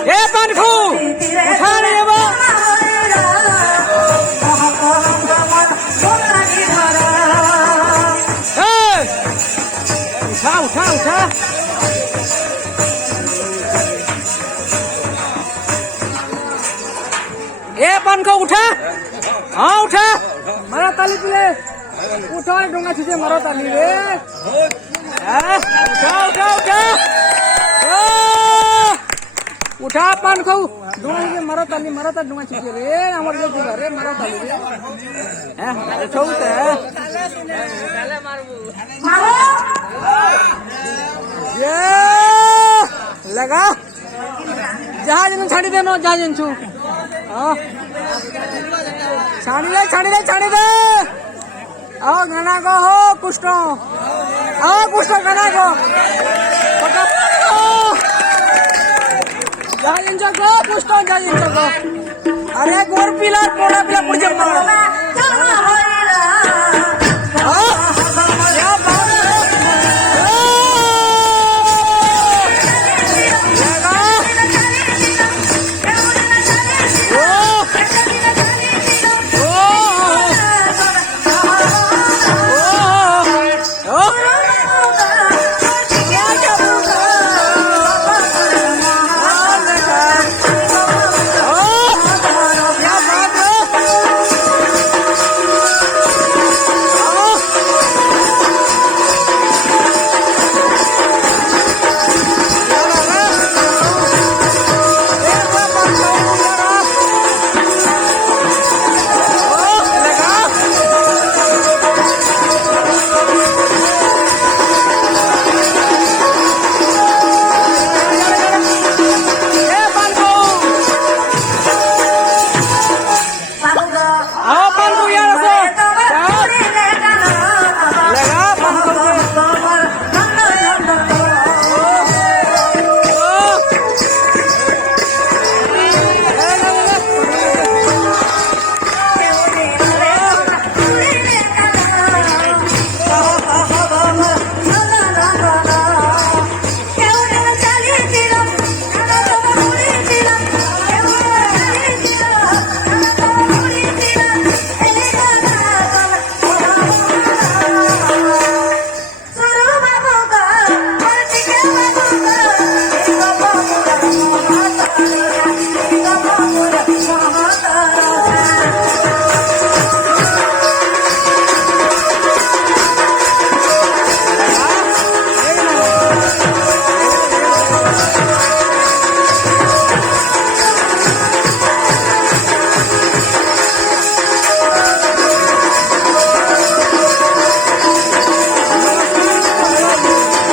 ए पानखु उठा रे बा उठा उठा उठा ए पानखु उठा हाँ उठा मारा ताली पिले उठा डोंगा छीचे मारो ताली रे उठा उठा उठा उठा पान खाऊ डोंगा छीचे मारो ताली डोंगा छीचे रे हमर जे दिबा रे मारो ताली रे उठाऊ ते मारो ये लगा जहाज न छाड़ी देनो जहाज छु हां छाड़ी दे आओ गाना को हो कुछ गाना को जाइन को अरे गोर पिला पोड़ा पिला पुजम